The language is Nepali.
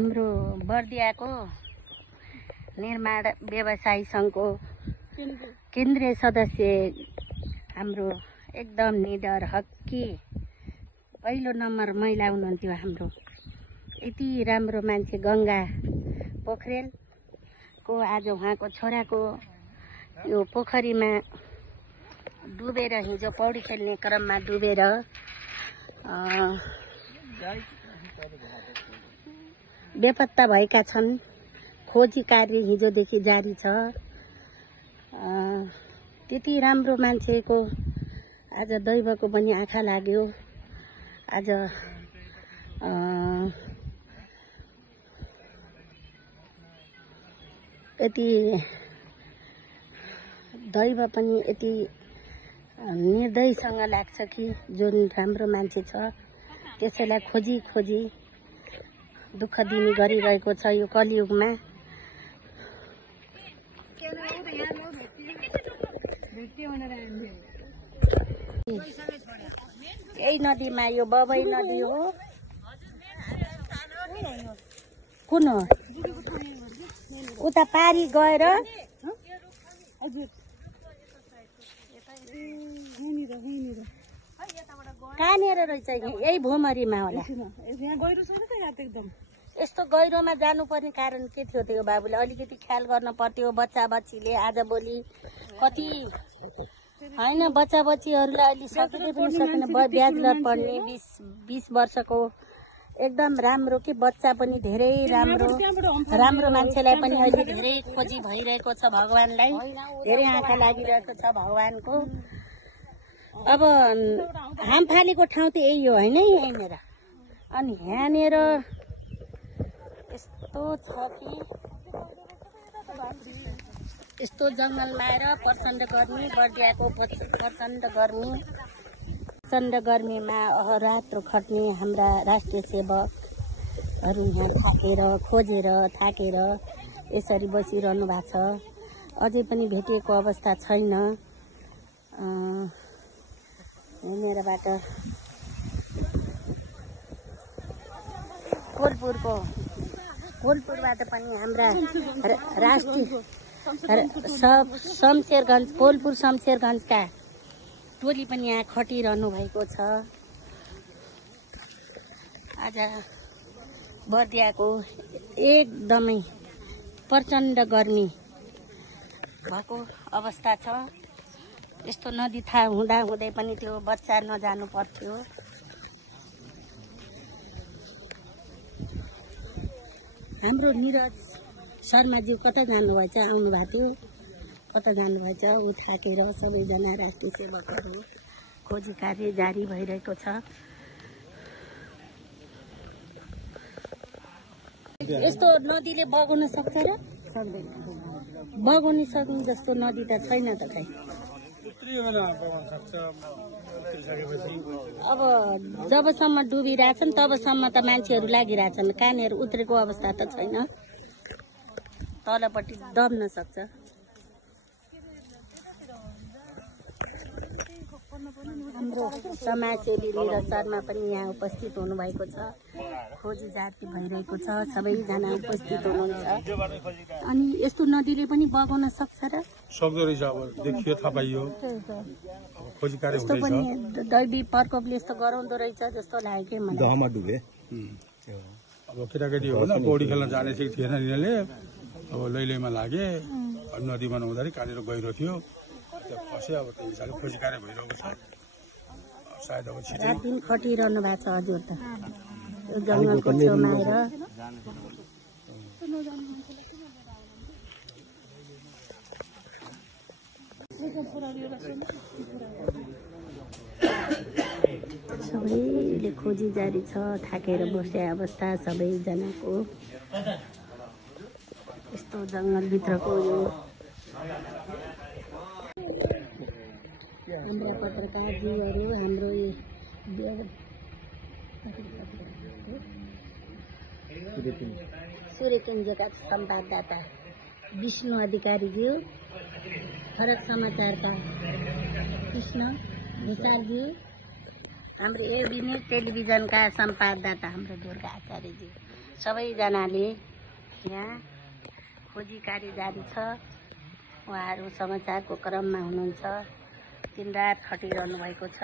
हाम्रो बर्दियाको निर्माण व्यवसायी सङ्घको केन्द्रीय सदस्य हाम्रो एकदम निडर हक्की पहिलो नम्बर महिला हुनुहुन्थ्यो हाम्रो। यति राम्रो मान्छे गङ्गा पोखरेलको आज उहाँको छोराको यो पोखरीमा डुबेर हिजो पौडी खेल्ने क्रममा डुबेर बेपत्ता भएका छन्। खोजी कार्य हिजोदेखि जारी छ। त्यति राम्रो मान्छेको आज दैवको पनि आँखा लाग्यो। आज यति दैव पनि यति निर्दयसँग लाग्छ कि जुन राम्रो मान्छे छ त्यसैलाई खोजी खोजी दुःख दिने गरिरहेको छ यो कलियुगमा। यही नदीमा यो बबई नदी हो। कुन हो? उता पारी गएर कहाँनिर रहेछ? यही भूमरीमा होला। यस्तो गहिरोमा जानुपर्ने कारण के थियो? त्यो बाबुले अलिकति ख्याल गर्न पर्थ्यो। बच्चा बच्चीले आजभोलि कति होइन बच्चा बच्चीहरूलाई अहिले सकिँदै पनि सकेन। ब्याचलर पढ्ने 20 वर्षको एकदम राम्रो कि बच्चा पनि धेरै राम्रो मान्छेलाई पनि अहिले धेरै खोजी भइरहेको छ। भगवानलाई धेरै आँखा लागिरहेको छ भगवानको। अब हामफालीको ठाउँ त यही हो होइन? यहीँनिर अनि यहाँनिर यस्तो छ कि यस्तो जङ्गलमा आएर प्रचण्ड गर्मी बर्दियाको प्रचण्ड गर्मीमा अहरात्र खट्ने हाम्रा राष्ट्रिय सेवकहरू यहाँ थकेर खोजेर थाकेर यसरी बसिरहनु भएको छ। अझै पनि भेटिएको अवस्था छैन। यहाँनिरबाट कोलपुरबाट पनि हाम्रा राष्ट्रिय शमशेरगञ्ज कोलपुर शमशेरगञ्जका टोली पनि यहाँ खटिरहनु भएको छ। आज बर्दियाको एकदमै प्रचण्ड गर्मी भएको अवस्था छ। यस्तो नदी थाहा हुँदै पनि त्यो बच्चा नजानु पर्थ्यो। हाम्रो निरज शर्माज्यू कता जानुभएछ? आउनु भएको थियो। कता जानुभएछ? ऊ थाकेर सबैजना राष्ट्रिय सेवकहरू खोजी कार्य जारी भइरहेको छ। यस्तो नदीले बगाउन सक्छ र? सक्दैन। बगाउन सक्ने जस्तो नदी त छैन त खै। अब जबसम्म डुबिरहेछन् तबसम्म त मान्छेहरू लागिरहेछन्। कहाँनिर उत्रेको अवस्था त छैन। तलपट्टि दब्न सक्छ। हाम्रो समाजसेवी निरज शर्मा पनि यहाँ उपस्थित हुनुभएको छ। खोजी जारी भइरहेको छ। सबैजना उपस्थित हुनुहुन्छ। अनि यस्तो नदीले पनि बगाउन सक्छ र? सक्दो रहेछ। अब देखियो थाहा पाइयो। खोजी कार्य यस्तो पनि दैवी प्रकोपले यस्तो गराउँदो रहेछ जस्तो लाग्यो कि मलाई। दहमा डुबे। अब केटाकेटी हो न पौडी खेल्न जाने चाहिँ थिएन यिनीहरूले। अब लैलैमा लागे नदीमा नहुँदाखेरि कहाँनिर गहिरो थियो फसे। अब त्यही हिसाबले खोजी कार्य भइरहेको छ। सायद अब छिटै रात दिन खटिरहनु भएको छ हजुर त यो जङ्गलको छेउमा आएर। सबैले खोजी जारी छ। थाकेर बसे अवस्था सबैजनाको। यस्तो जङ्गलभित्रको यो हाम्रा पत्रकारजीहरू हाम्रो सूर्यकुञ्जका संवाददाता विष्णु अधिकारीज्यू, फरक समाचारका कृष्ण भूषालज्यू, हाम्रो एबी न्युज टेलिभिजनका संवाददाता हाम्रो दुर्गा आचार्यज्यू सबैजनाले यहाँ खोजी कार्य जारी छ। उहाँहरू समाचारको क्रममा हुनुहुन्छ, दिनरात खटिरहनु भएको छ।